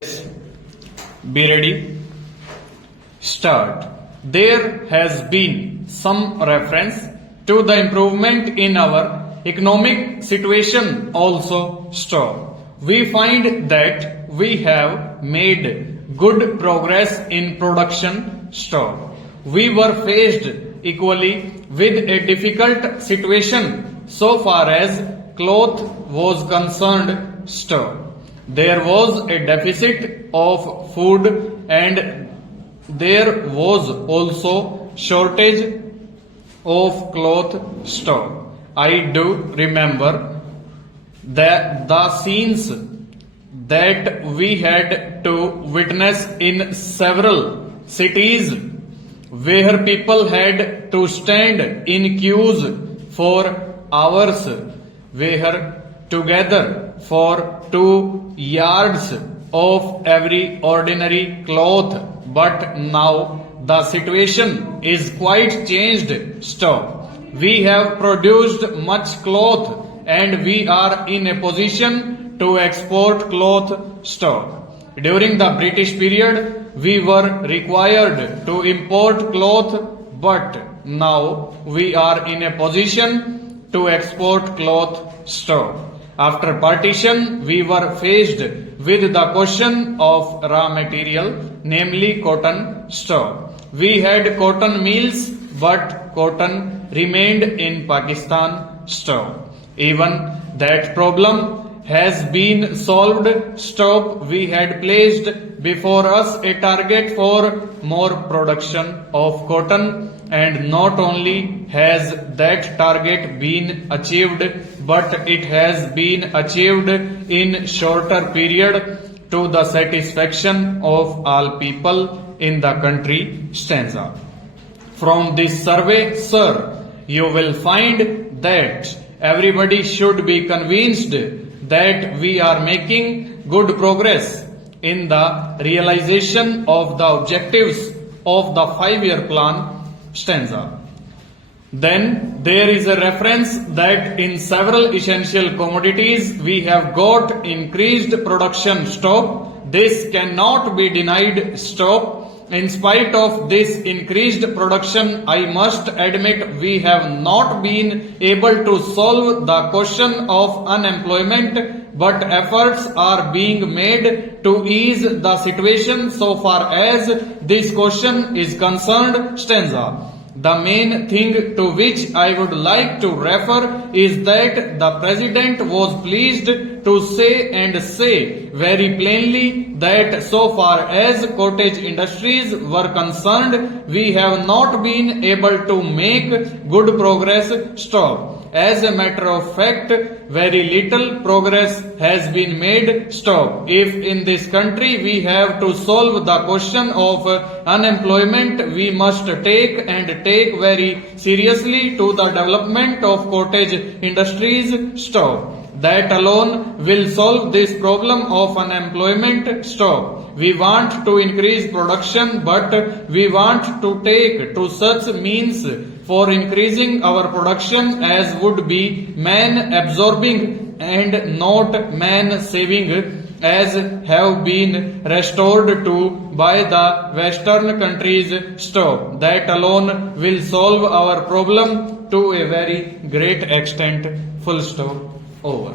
Be ready. Start. There has been some reference to the improvement in our economic situation also. Stop. We find that we have made good progress in production. Stop. We were faced equally with a difficult situation so far as cloth was concerned. Stop. There was a deficit of food and there was also shortage of cloth stock. I do remember that the scenes that we had to witness in several cities where people had to stand in queues for hours, were together for 2 yards of every ordinary cloth. But now the situation is quite changed. Stop. We have produced much cloth and we are in a position to export cloth. Stop. During the British period, we were required to import cloth, but now we are in a position to export cloth. Stop. After partition, we were faced with the question of raw material, namely cotton. Stop. We had cotton mills, but cotton remained in Pakistan. Stop. Even that problem has been solved. Stop. We had placed before us a target for more production of cotton, and not only has that target been achieved, but it has been achieved in shorter period to the satisfaction of all people in the country. Stanza. From this survey, sir, you will find that everybody should be convinced that we are making good progress in the realization of the objectives of the 5-year plan. Stanza. Then there is a reference that in several essential commodities we have got increased production. Stop. This cannot be denied. Stop. In spite of this increased production, I must admit we have not been able to solve the question of unemployment, but efforts are being made to ease the situation so far as this question is concerned. Stanza. The main thing to which I would like to refer is that the President was pleased to say very plainly that so far as cottage industries were concerned, we have not been able to make good progress. Stop. As a matter of fact, very little progress has been made. Stop. If in this country we have to solve the question of unemployment, we must take very seriously to the development of cottage industries. Stop. That alone will solve this problem of unemployment. Stop. We want to increase production, but we want to take to such means for increasing our production as would be man absorbing and not man saving, as have been restored to by the Western countries. Stop. That alone will solve our problem to a very great extent. Full stop. Over.